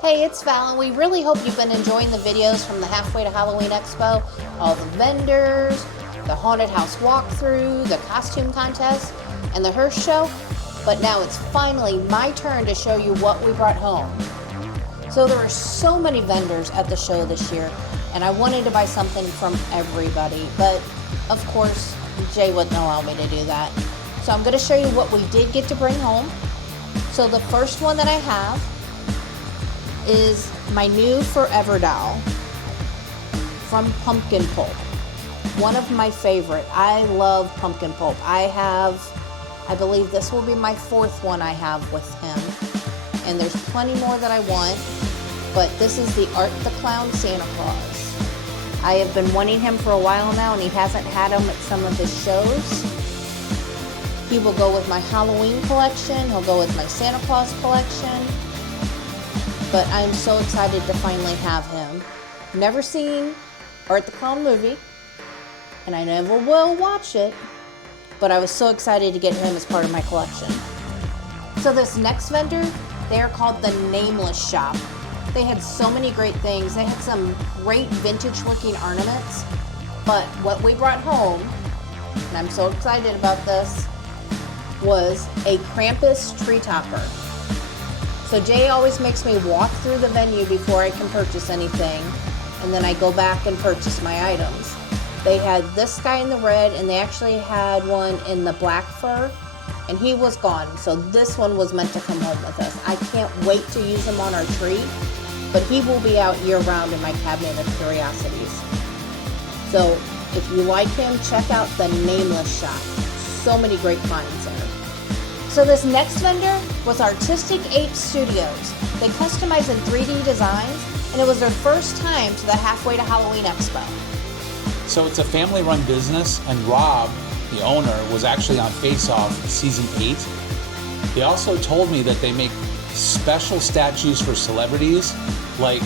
Hey, it's Val, and we really hope you've been enjoying the videos from the Halfway to Halloween Expo, all the vendors, the haunted house walkthrough, the costume contest, and the hearse show. But now it's finally my turn to show you what we brought home. So there were so many vendors at the show this year, and I wanted to buy something from everybody, but of course, Jay wouldn't allow me to do that. So I'm going to show you what we did get to bring home. So the first one that I have is my new Forever doll from Pumpkin Pulp. One of my favorite. I love Pumpkin Pulp. I believe this will be my fourth one I have with him. And there's plenty more that I want, but this is the Art the Clown Santa Claus. I have been wanting him for a while now, and he hasn't had him at some of his shows. He will go with my Halloween collection. He'll go with my Santa Claus collection. But I'm so excited to finally have him. Never seen Art the Clown movie, and I never will watch it, but I was so excited to get him as part of my collection. So this next vendor, they are called the Nameless Shop. They had so many great things. They had some great vintage looking ornaments, but what we brought home, and I'm so excited about this, was a Krampus tree topper. So Jay always makes me walk through the venue before I can purchase anything, and then I go back and purchase my items. They had this guy in the red, and they actually had one in the black fur, and he was gone. So this one was meant to come home with us. I can't wait to use him on our tree, but he will be out year round in my cabinet of curiosities. So if you like him, check out the Nameless Shop. So many great finds there. So this next vendor was Artistic Ape Studios. They customize in 3D designs, and it was their first time to the Halfway to Halloween Expo. So it's a family-run business, and Rob, the owner, was actually on Face Off Season 8. They also told me that they make special statues for celebrities, like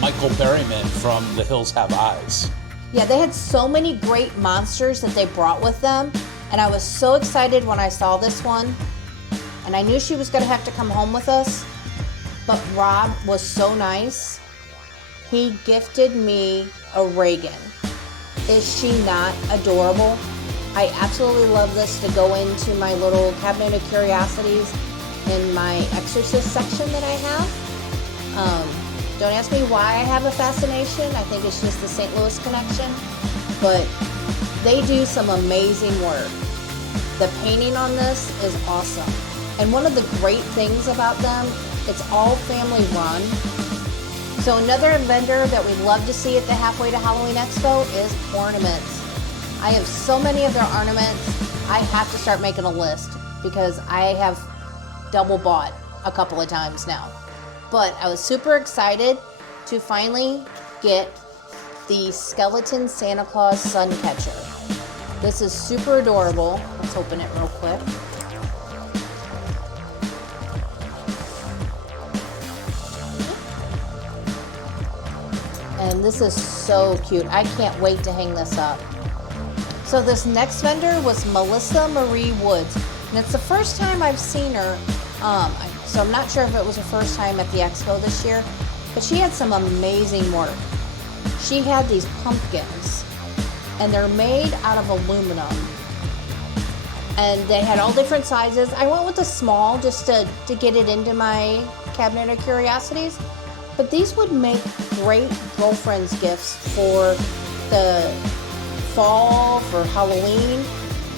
Michael Berryman from The Hills Have Eyes. Yeah, they had so many great monsters that they brought with them, and I was so excited when I saw this one, and I knew she was going to have to come home with us, but Rob was so nice. He gifted me a Reagan. Is she not adorable? I absolutely love this to go into my little cabinet of curiosities in my Exorcist section that I have. Don't ask me why I have a fascination. I think it's just the St. Louis connection, but they do some amazing work. The painting on this is awesome. And one of the great things about them, it's all family run. So another vendor that we'd love to see at the Halfway to Halloween Expo is ornaments. I have so many of their ornaments, I have to start making a list because I have double bought a couple of times now. But I was super excited to finally get the Skeleton Santa Claus Sun Catcher. This is super adorable. Let's open it real quick. And this is so cute. I can't wait to hang this up. So this next vendor was Melissa Marie Woods. And it's the first time I've seen her. So I'm not sure if it was her first time at the expo this year, but she had some amazing work. She had these pumpkins, and they're made out of aluminum. And they had all different sizes. I went with the small just to get it into my cabinet of curiosities. But these would make great girlfriend's gifts for the fall, for Halloween.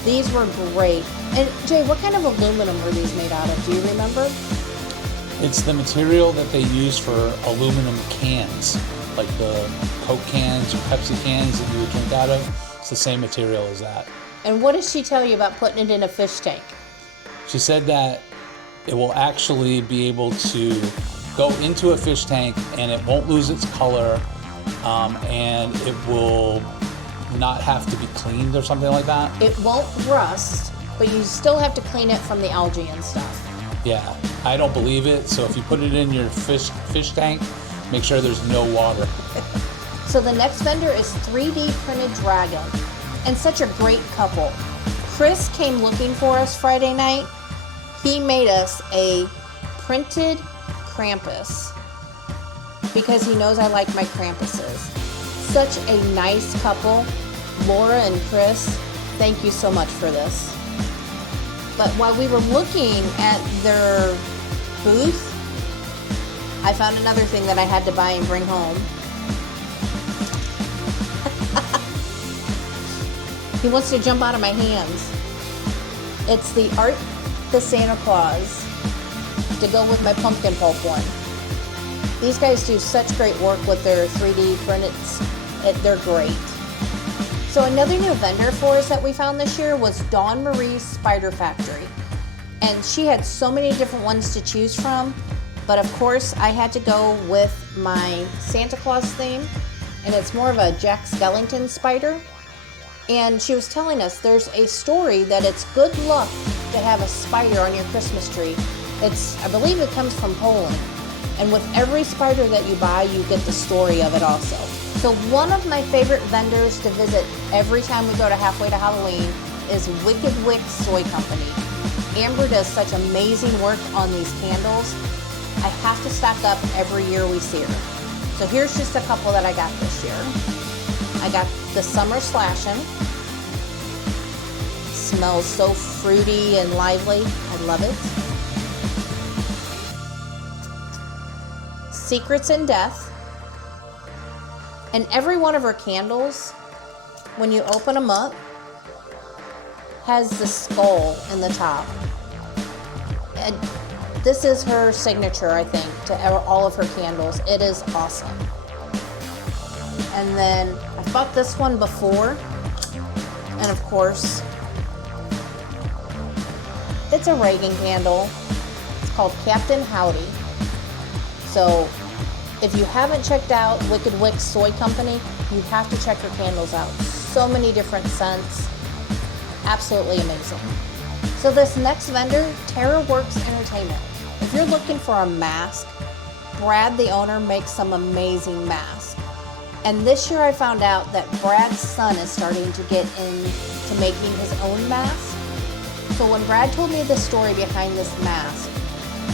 These were great. And Jay, what kind of aluminum were these made out of? Do you remember? It's the material that they use for aluminum cans, like the Coke cans or Pepsi cans that you would drink out of. It's the same material as that. And what did she tell you about putting it in a fish tank? She said that it will actually be able to go into a fish tank and it won't lose its color, and it will not have to be cleaned or something like that. It won't rust, but you still have to clean it from the algae and stuff. Yeah, I don't believe it. So if you put it in your fish tank, make sure there's no water. So the next vendor is 3D Printed Dragon, and such a great couple. Chris came looking for us Friday night. He made us a printed Krampus. because he knows I like my Krampuses. Such a nice couple. Laura and Chris, thank you so much for this. But while we were looking at their booth, I found another thing that I had to buy and bring home. He wants to jump out of my hands. It's the Art the Santa Claus to go with my pumpkin pulp one. These guys do such great work with their 3D prints. They're great. So another new vendor for us that we found this year was Dawn Marie's Spider Factory. And she had so many different ones to choose from. But of course, I had to go with my Santa Claus theme. And it's more of a Jack Skellington spider. And she was telling us there's a story that it's good luck to have a spider on your Christmas tree. I believe it comes from Poland. And with every spider that you buy, you get the story of it also. So one of my favorite vendors to visit every time we go to Halfway to Halloween is Wicked Wick Soy Company. Amber does such amazing work on these candles. I have to stock up every year we see her. So here's just a couple that I got this year. I got the Summer Slashin'. Smells so fruity and lively. I love it. Secrets in Death. And every one of her candles, when you open them up, has the skull in the top. And this is her signature, I think, to all of her candles. It is awesome. And then I bought this one before, and of course, it's a Reagan candle. It's called Captain Howdy. So if you haven't checked out Wicked Wick Soy Company, you have to check her candles out. So many different scents. Absolutely amazing. So this next vendor, Terror Works Entertainment. If you're looking for a mask, Brad, the owner, makes some amazing masks. And this year I found out that Brad's son is starting to get into making his own mask. So when Brad told me the story behind this mask,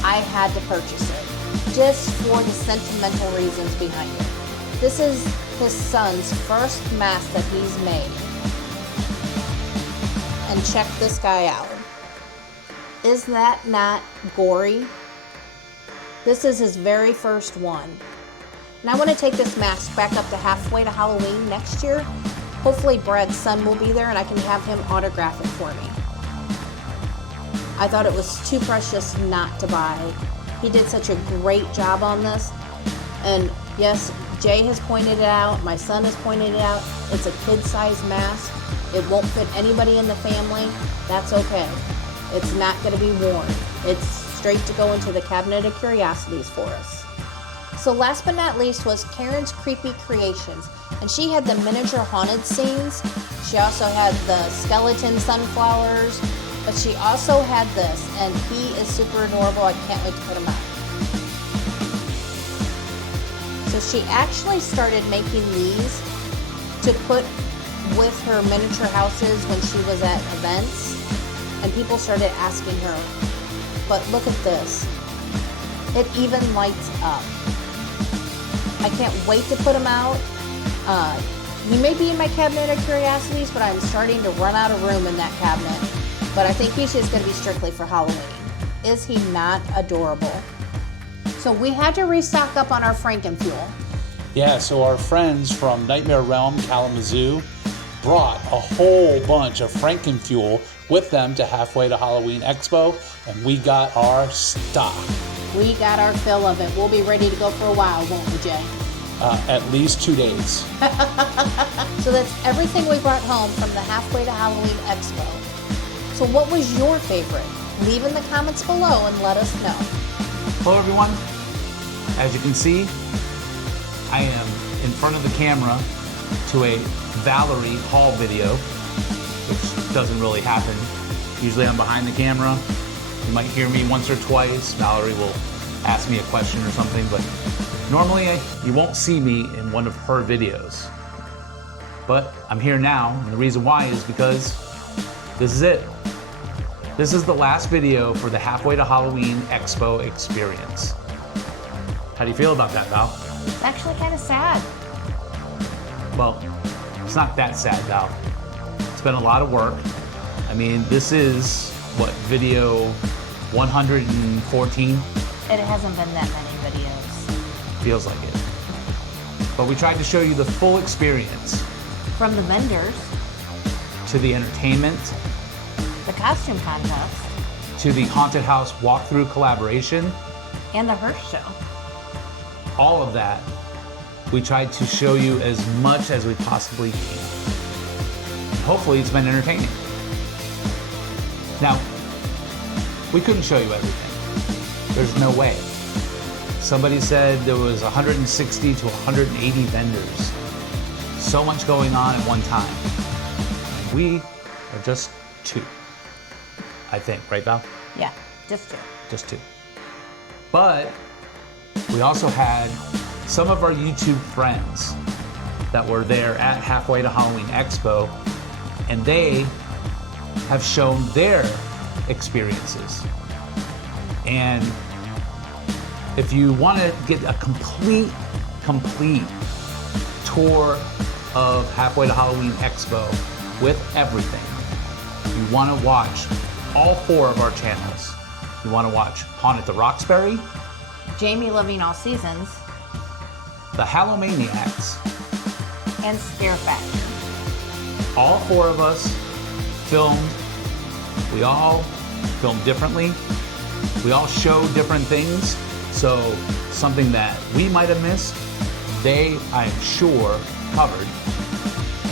I had to purchase it. Just for the sentimental reasons behind it. This is his son's first mask that he's made. And check this guy out. Is that not gory? This is his very first one. And I want to take this mask back up to Halfway to Halloween next year. Hopefully Brad's son will be there and I can have him autograph it for me. I thought it was too precious not to buy. He did such a great job on this. And yes, Jay has pointed it out. My son has pointed it out. It's a kid-sized mask. It won't fit anybody in the family. That's okay. It's not going to be worn. It's straight to go into the cabinet of curiosities for us. So last but not least was Karen's Creepy Creations. And she had the miniature haunted scenes. She also had the skeleton sunflowers. But she also had this, and he is super adorable. I can't wait to put him out. So she actually started making these to put with her miniature houses when she was at events, and people started asking her. But look at this. It even lights up. I can't wait to put him out. He may be in my cabinet of curiosities, but I'm starting to run out of room in that cabinet. But I think he's just going to be strictly for Halloween. Is he not adorable? So we had to restock up on our Frankenfuel. Yeah, so our friends from Nightmare Realm Kalamazoo brought a whole bunch of Frankenfuel with them to Halfway to Halloween Expo, and we got our stock. We got our fill of it. We'll be ready to go for a while, won't we, Jay? At least 2 days. So that's everything we brought home from the Halfway to Halloween Expo. So what was your favorite? Leave in the comments below and let us know. Hello everyone. As you can see, I am in front of the camera to a Valerie haul video, which doesn't really happen. Usually I'm behind the camera. You might hear me once or twice. Valerie will ask me a question or something, but normally you won't see me in one of her videos. But I'm here now, and the reason why is because this is it. This is the last video for the Halfway to Halloween Expo experience. How do you feel about that, Val? It's actually kind of sad. Well, it's not that sad, Val. It's been a lot of work. I mean, this is, what, video 114? It hasn't been that many videos. Feels like it. But we tried to show you the full experience. From the vendors, To the entertainment, the costume contest, to the haunted house walkthrough collaboration, and the Hearst show. all of that, we tried to show you as much as we possibly can. Hopefully it's been entertaining. Now, we couldn't show you everything. There's no way. Somebody said there was 160 to 180 vendors. So much going on at one time. We are just 2, I think, right, Val? Yeah, just 2. Just 2. But we also had some of our YouTube friends that were there at Halfway to Halloween Expo, and they have shown their experiences. And if you want to get a complete tour of Halfway to Halloween Expo with everything, you want to watch all 4 of our channels. You want to watch Haunted at the Roxbury, Jamie Living All Seasons, The Hallowmaniacs. and Scare Factor. All 4 of us filmed. We all filmed differently. We all show different things. So something that we might have missed, they, I'm sure, covered.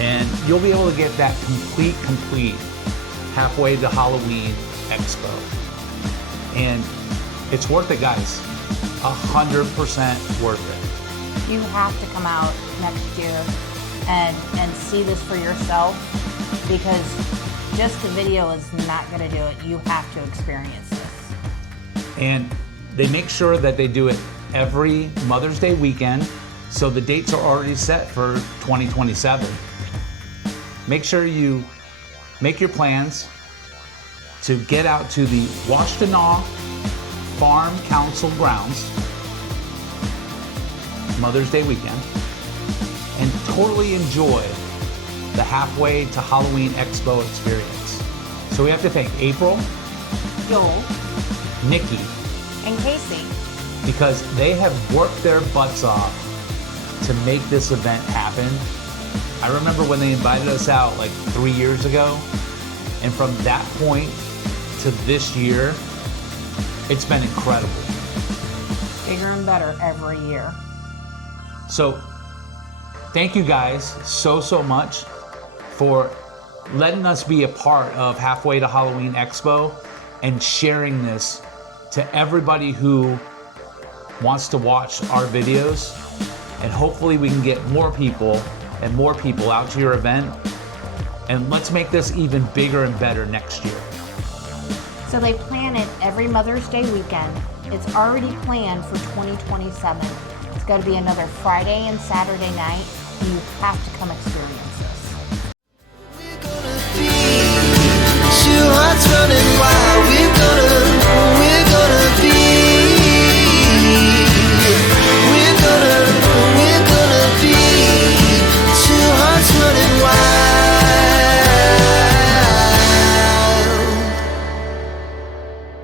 And you'll be able to get that complete Halfway to Halloween Expo. And it's worth it, guys. 100% worth it. You have to come out next year and see this for yourself, because just the video is not going to do it. You have to experience this. And they make sure that they do it every Mother's Day weekend, so the dates are already set for 2027. Make sure you make your plans to get out to the Washtenaw Farm Council grounds Mother's Day weekend and totally enjoy the Halfway to Halloween Expo experience. So we have to thank April, Joel, Nikki, and Casey. because they have worked their butts off to make this event happen. I remember when they invited us out like 3 years ago, and from that point to this year, it's been incredible. Bigger and better every year. So thank you guys so much for letting us be a part of Halfway to Halloween Expo and sharing this to everybody who wants to watch our videos. And hopefully we can get more people out to your event. And let's make this even bigger and better next year. So they plan it every Mother's Day weekend. It's already planned for 2027. It's going to be another Friday and Saturday night. You have to come experience